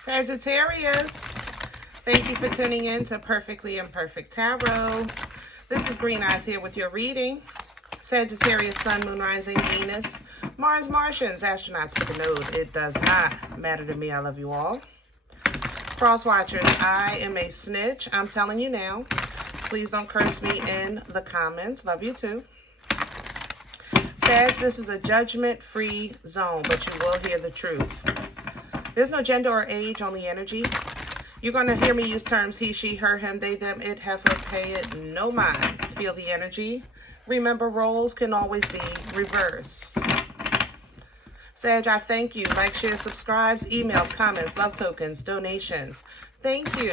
Sagittarius, thank you for tuning in to Perfectly Imperfect Tarot. This is Green Eyes here with your reading. Sagittarius, Sun, Moon, Rising, Venus, Mars, Martians, astronauts, pick a node. It does not matter to me. I love you all. Cross watchers, I am a snitch. I'm telling you now. Please don't curse me in the comments. Love you too. Sag, this is a judgment-free zone, but you will hear the truth. There's no gender or age, only energy. You're going to hear me use terms he, she, her, him, they, them, it, heifer, pay it, no mind. Feel the energy. Remember, roles can always be reversed. Sag, I thank you. Like, share, subscribes, emails, comments, love tokens, donations. Thank you.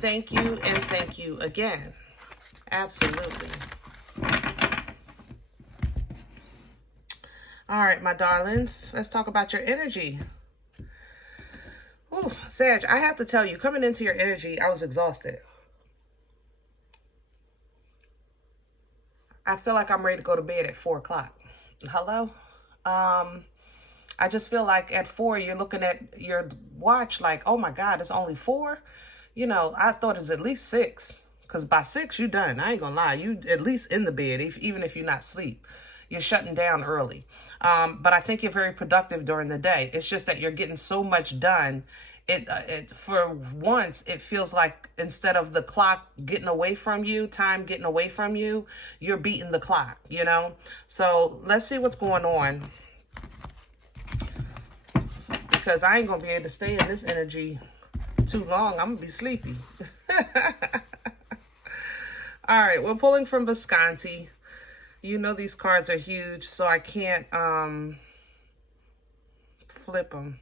Thank you, and thank you again. Absolutely. All right, my darlings, let's talk about your energy. Ooh, Sag, I have to tell you, coming into your energy, I was exhausted. I feel like I'm ready to go to bed at 4 o'clock. Hello? I just feel like at 4, you're looking at your watch like, oh my God, it's only 4? You know, I thought it was at least 6. Because by 6, you're done. I ain't gonna lie. You at least in the bed, even if you're not asleep. You're shutting down early. But I think you're very productive during the day. It's just that you're getting so much done. For once, it feels like instead of the clock getting away from you, time getting away from you, you're beating the clock, you know? So let's see what's going on. Because I ain't going to be able to stay in this energy too long. I'm going to be sleepy. All right, we're pulling from Visconti. You know these cards are huge, so I can't flip them.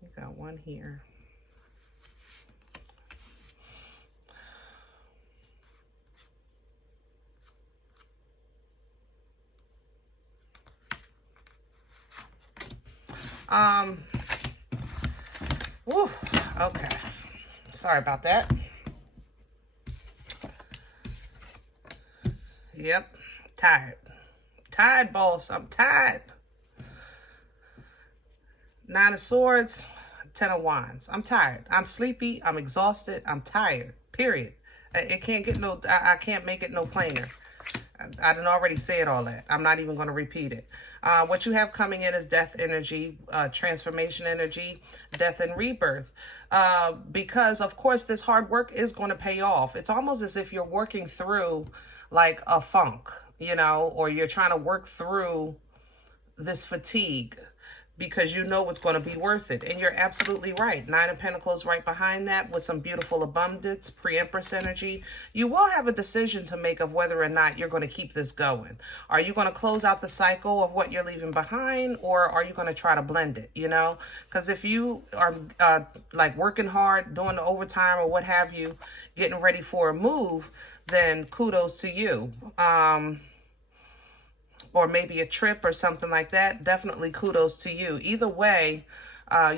We got one here. Woo, okay. Sorry about that. Yep, tired. Tired, boss. I'm tired. 9 of Swords, 10 of Wands. I'm tired. I'm sleepy. I'm exhausted. I'm tired. Period. It can't get no, I can't make it no plainer. I didn't already say it all that. I'm not even going to repeat it. What you have coming in is death energy, transformation energy, death and rebirth. Because, of course, this hard work is going to pay off. It's almost as if you're working through like a funk, you know, or you're trying to work through this fatigue because you know it's going to be worth it. And you're absolutely right. 9 of Pentacles right behind that with some beautiful abundance, pre-Empress energy. You will have a decision to make of whether or not you're going to keep this going. Are you going to close out the cycle of what you're leaving behind, or are you going to try to blend it, you know? Because if you are like working hard, doing the overtime or what have you, getting ready for a move, then kudos to you. Or maybe a trip or something like that, definitely kudos to you. Either way,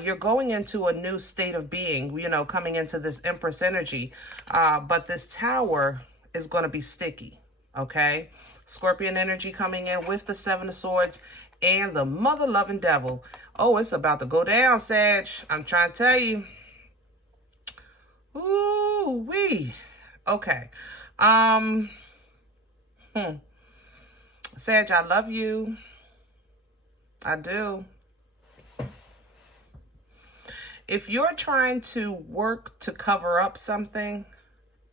you're going into a new state of being, you know, coming into this Empress energy. But this Tower is going to be sticky, okay? Scorpion energy coming in with the 7 of Swords and the mother-loving Devil. Oh, it's about to go down, Sag. I'm trying to tell you. Ooh-wee. Okay. Sag, I love you. I do. If you're trying to work to cover up something,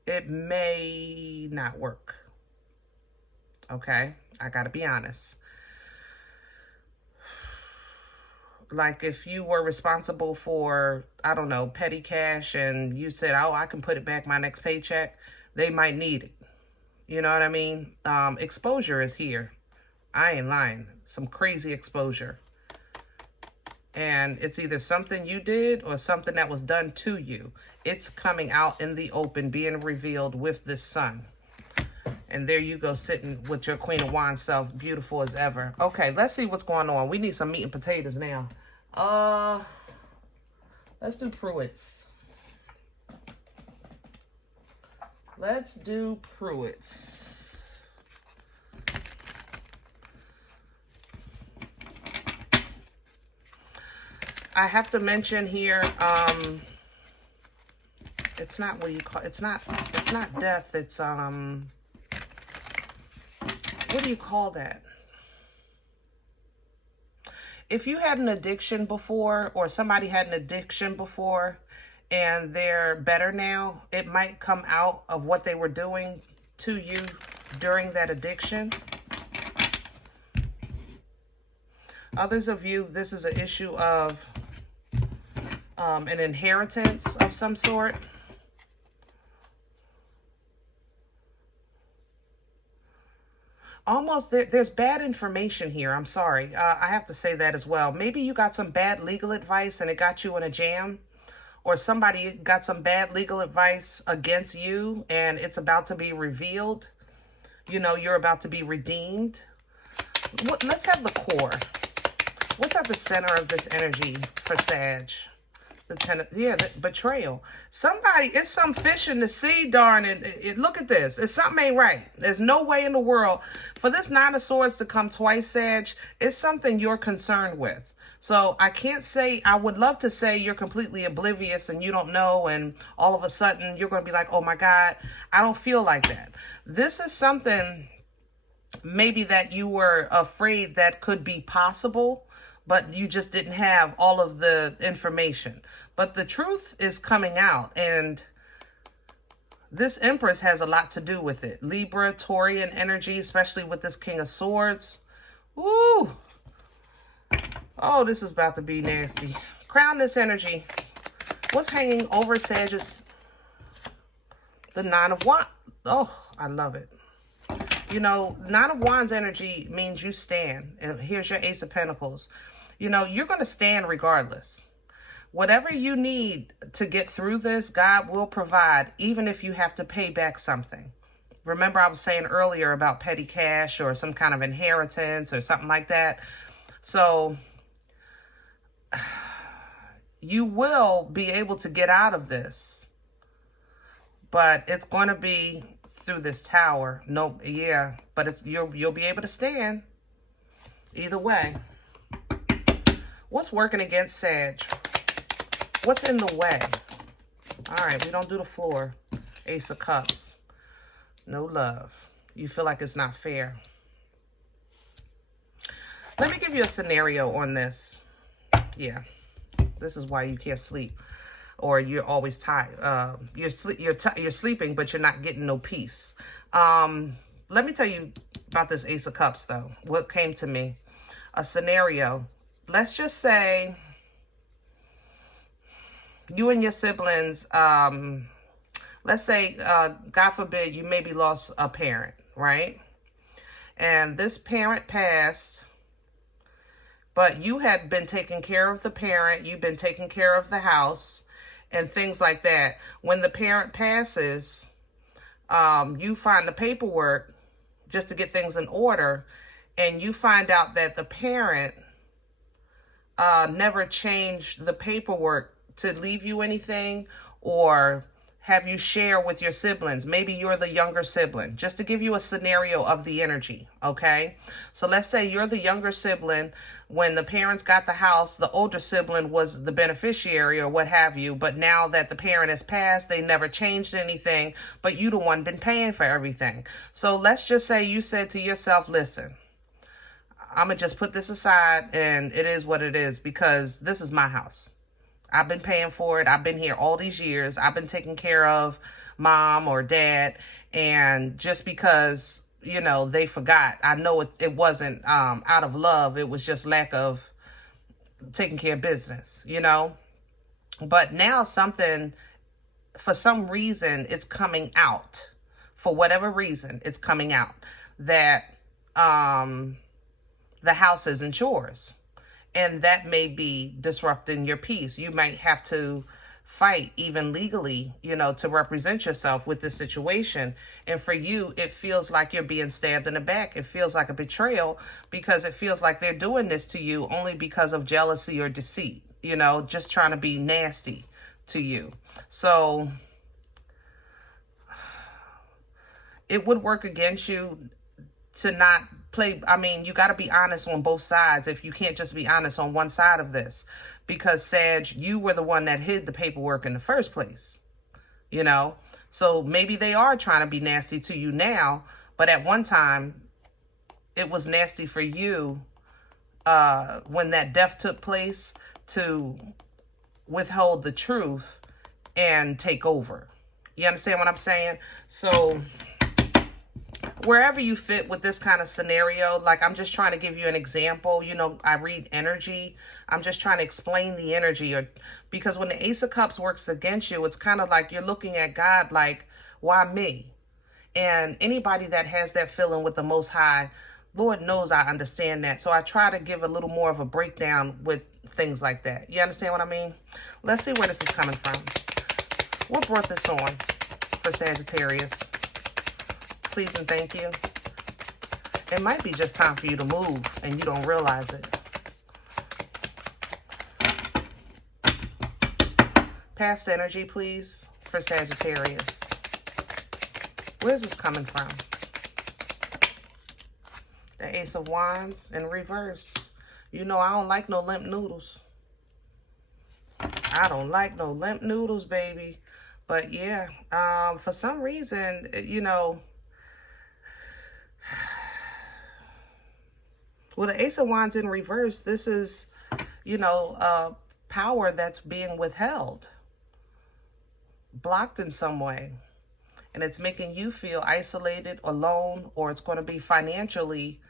it may not work. Okay? I gotta be honest. Like if you were responsible for, I don't know, petty cash and you said, oh, I can put it back my next paycheck, they might need it. You know what I mean? Exposure is here. I ain't lying. Some crazy exposure. And it's either something you did or something that was done to you. It's coming out in the open, being revealed with this sun. And there you go, sitting with your Queen of Wands self, beautiful as ever. Okay, let's see what's going on. We need some meat and potatoes now. Let's do Pruitt's. Let's do Pruitt's. I have to mention here, it's not what you call, it's not death, it's, what do you call that? If you had an addiction before, or somebody had an addiction before, and they're better now, it might come out of what they were doing to you during that addiction. Others of you, this is an issue of an inheritance of some sort. Almost, there's bad information here. I'm sorry. I have to say that as well. Maybe you got some bad legal advice and it got you in a jam. Or somebody got some bad legal advice against you and it's about to be revealed. You know, you're about to be redeemed. Let's have the core. What's at the center of this energy for Sag? The betrayal. Somebody, it's some fish in the sea, darn it. Look at this. It's something ain't right. There's no way in the world for this Nine of Swords to come twice, Sag. It's something you're concerned with. So I can't say, I would love to say you're completely oblivious and you don't know, and all of a sudden you're going to be like, oh my God, I don't feel like that. This is something maybe that you were afraid that could be possible, but you just didn't have all of the information. But the truth is coming out, and this Empress has a lot to do with it. Libra, Taurian energy, especially with this King of Swords. Woo! Oh, this is about to be nasty. Crown this energy. What's hanging over Sagittarius? The Nine of Wands. Oh, I love it. You know, Nine of Wands energy means you stand. And here's your Ace of Pentacles. You know, you're going to stand regardless. Whatever you need to get through this, God will provide, even if you have to pay back something. Remember, I was saying earlier about petty cash or some kind of inheritance or something like that. So you will be able to get out of this, but it's going to be through this tower. No, yeah, but it's you'll be able to stand either way. What's working against Sag? What's in the way? All right, we don't do the floor. Ace of Cups. No love. You feel like it's not fair. Let me give you a scenario on this. Yeah, this is why you can't sleep, or you're always tired. You're sleeping, but you're not getting no peace. Let me tell you about this Ace of Cups, though. What came to me? A scenario. Let's just say you and your siblings, let's say, God forbid, you maybe lost a parent, right? And this parent passed, but you had been taking care of the parent, you've been taking care of the house, and things like that. When the parent passes, you find the paperwork just to get things in order, and you find out that the parent never changed the paperwork to leave you anything or have you share with your siblings. Maybe you're the younger sibling, just to give you a scenario of the energy, okay? So let's say you're the younger sibling. When the parents got the house, the older sibling was the beneficiary or what have you, but now that the parent has passed, they never changed anything, but you the one been paying for everything. So let's just say you said to yourself, listen, I'm going to just put this aside and it is what it is because this is my house. I've been paying for it. I've been here all these years. I've been taking care of mom or dad. And just because, you know, they forgot, I know it wasn't out of love. It was just lack of taking care of business, you know. But now something, for some reason, it's coming out. For whatever reason, it's coming out that the house isn't yours. And that may be disrupting your peace. You might have to fight even legally, you know, to represent yourself with this situation. And for you, it feels like you're being stabbed in the back. It feels like a betrayal because it feels like they're doing this to you only because of jealousy or deceit, you know, just trying to be nasty to you. So it would work against you to not you got to be honest on both sides if you can't just be honest on one side of this. Because, Sag, you were the one that hid the paperwork in the first place, you know? So maybe they are trying to be nasty to you now, but at one time, it was nasty for you when that death took place to withhold the truth and take over. You understand what I'm saying? So wherever you fit with this kind of scenario, like, I'm just trying to give you an example. You know, I read energy. I'm just trying to explain the energy, because when the Ace of Cups works against you, it's kind of like you're looking at God like, why me? And anybody that has that feeling with the Most High, Lord knows I understand that. So I try to give a little more of a breakdown with things like that. You understand what I mean? Let's see where this is coming from. What brought this on for Sagittarius? Please and thank you. It might be just time for you to move and you don't realize it. Past energy, please, for Sagittarius. Where's this coming from? The Ace of Wands in reverse. You know I don't like no limp noodles. I don't like no limp noodles, baby. But yeah, for some reason, you know, with the Ace of Wands in reverse, this is, you know, power that's being withheld, blocked in some way. And it's making you feel isolated, alone, or it's going to be financially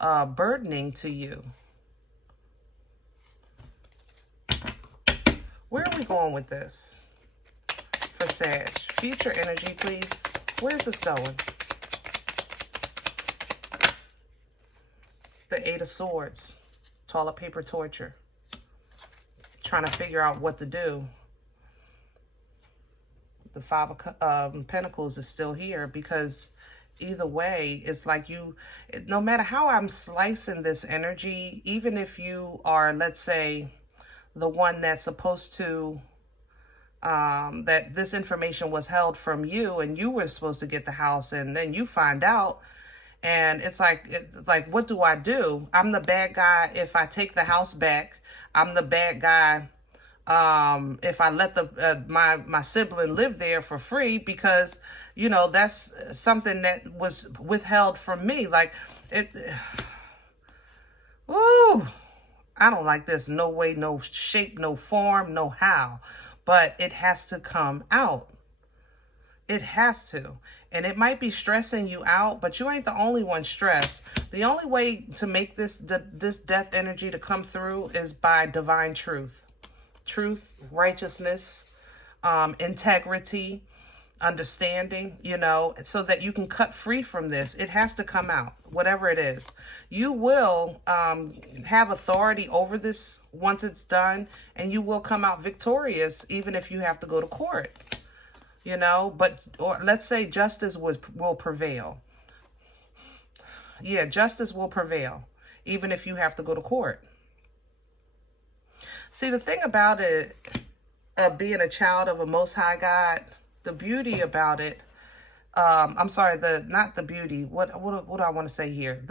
burdening to you. Where are we going with this for Sag? Future energy, please. Where's this going? The Eight of Swords. Toilet paper torture. Trying to figure out what to do. The Five of Pentacles is still here, because either way, it's like you, no matter how I'm slicing this energy, even if you are, let's say, the one that's supposed to, that this information was held from you and you were supposed to get the house, and then you find out, and it's like, what do I do? I'm the bad guy if I take the house back. I'm the bad guy if I let the my sibling live there for free, because, you know, that's something that was withheld from me. Like, it, ooh, I don't like this. No way, no shape, no form, no how. But it has to come out. It has to. And it might be stressing you out, but you ain't the only one stressed. The only way to make this death energy to come through is by divine truth. Truth, righteousness, integrity, understanding, you know, so that you can cut free from this. It has to come out, whatever it is. You will have authority over this once it's done, and you will come out victorious, even if you have to go to court, you know. But, or let's say justice will prevail. Yeah, justice will prevail, even if you have to go to court. See, the thing about it, being a child of a Most High God, the beauty about it, I'm sorry, not the beauty, what do I want to say here?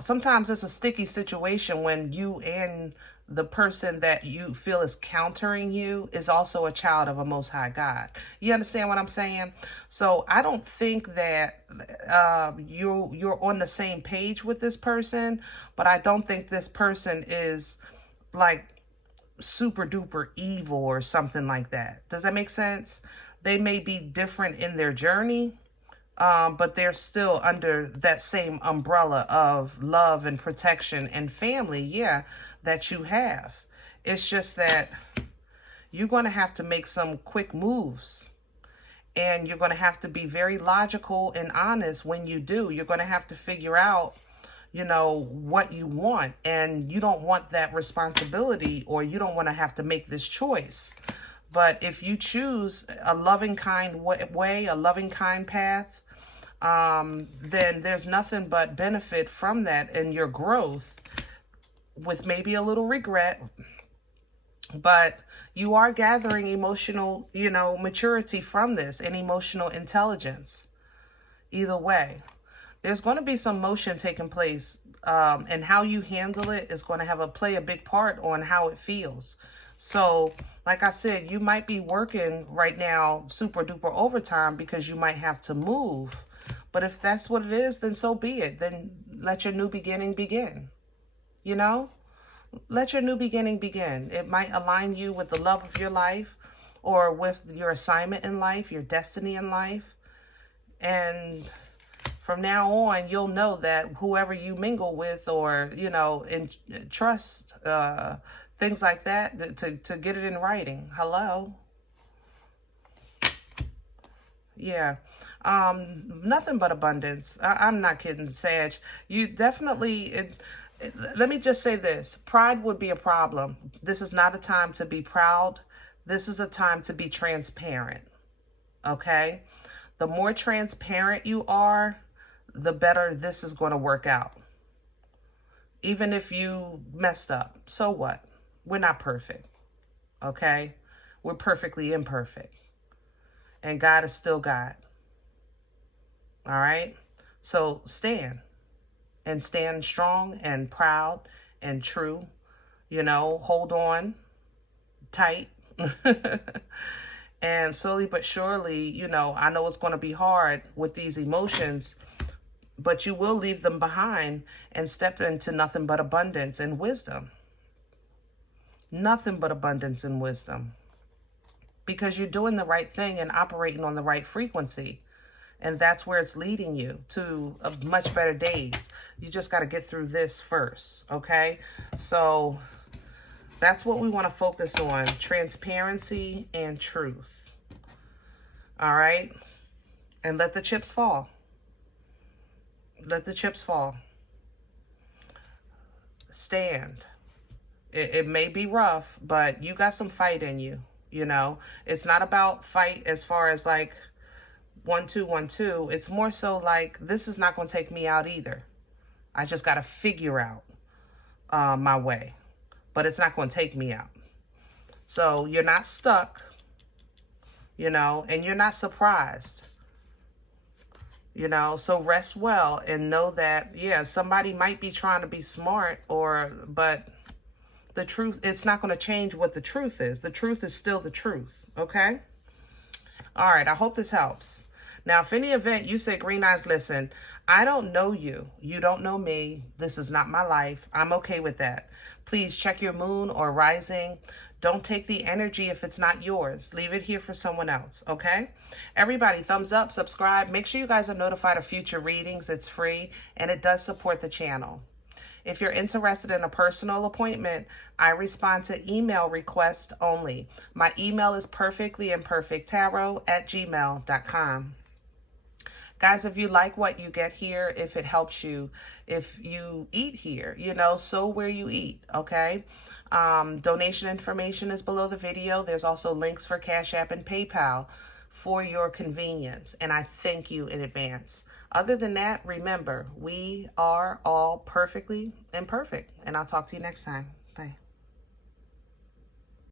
Sometimes it's a sticky situation when you and the person that you feel is countering you is also a child of a Most High God. You understand what I'm saying? So I don't think that you're on the same page with this person, but I don't think this person is like super duper evil or something like that. Does that make sense? They may be different in their journey, but they're still under that same umbrella of love and protection and family, yeah, that you have. It's just that you're going to have to make some quick moves, and you're going to have to be very logical and honest when you do. You're going to have to figure out, you know, what you want, and you don't want that responsibility, or you don't want to have to make this choice. But if you choose a loving, kind way, a loving, kind path, then there's nothing but benefit from that in your growth, with maybe a little regret. But you are gathering emotional, you know, maturity from this, and emotional intelligence. Either way. There's going to be some motion taking place, and how you handle it is going to play a big part on how it feels. So, like I said, you might be working right now super duper overtime because you might have to move. But if that's what it is, then so be it. Then let your new beginning begin. You know? Let your new beginning begin. It might align you with the love of your life or with your assignment in life, your destiny in life. And from now on, you'll know that whoever you mingle with or, you know, trust, things like that, to get it in writing. Hello? Yeah. Nothing but abundance. I'm not kidding, Sag. You definitely... let me just say this. Pride would be a problem. This is not a time to be proud. This is a time to be transparent. Okay? The more transparent you are, the better this is going to work out. Even if you messed up, so what? We're not perfect. Okay? We're perfectly imperfect. And God is still God. All right? So stand. And stand strong and proud and true. You know, hold on tight. And slowly but surely, you know, I know it's going to be hard with these emotions, but you will leave them behind and step into nothing but abundance and wisdom. Nothing but abundance and wisdom. Because you're doing the right thing and operating on the right frequency. And that's where it's leading you to much better days. You just got to get through this first, okay? So that's what we want to focus on. Transparency and truth. All right? And let the chips fall. Let the chips fall. Stand. It may be rough, but you got some fight in you, you know? It's not about fight as far as like 1, 2, 1, 2. It's more so like, this is not going to take me out either. I just got to figure out my way. But it's not going to take me out. So you're not stuck, you know, and you're not surprised. You know, so rest well and know that, yeah, somebody might be trying to be smart but the truth, it's not going to change what the truth is. The truth is still the truth, okay? All right, I hope this helps. Now, if any event you say, Green Eyes, listen, I don't know you. You don't know me. This is not my life. I'm okay with that. Please check your moon or rising. Don't take the energy if it's not yours. Leave it here for someone else, okay? Everybody, thumbs up, subscribe. Make sure you guys are notified of future readings. It's free, and it does support the channel. If you're interested in a personal appointment, I respond to email requests only. My email is perfectlyimperfecttarot@gmail.com. Guys, if you like what you get here, if it helps you, if you eat here, you know, so where you eat, okay? Donation information is below the video. There's also links for CashApp and PayPal for your convenience, and I thank you in advance. Other than that, remember, we are all perfectly imperfect, and I'll talk to you next time.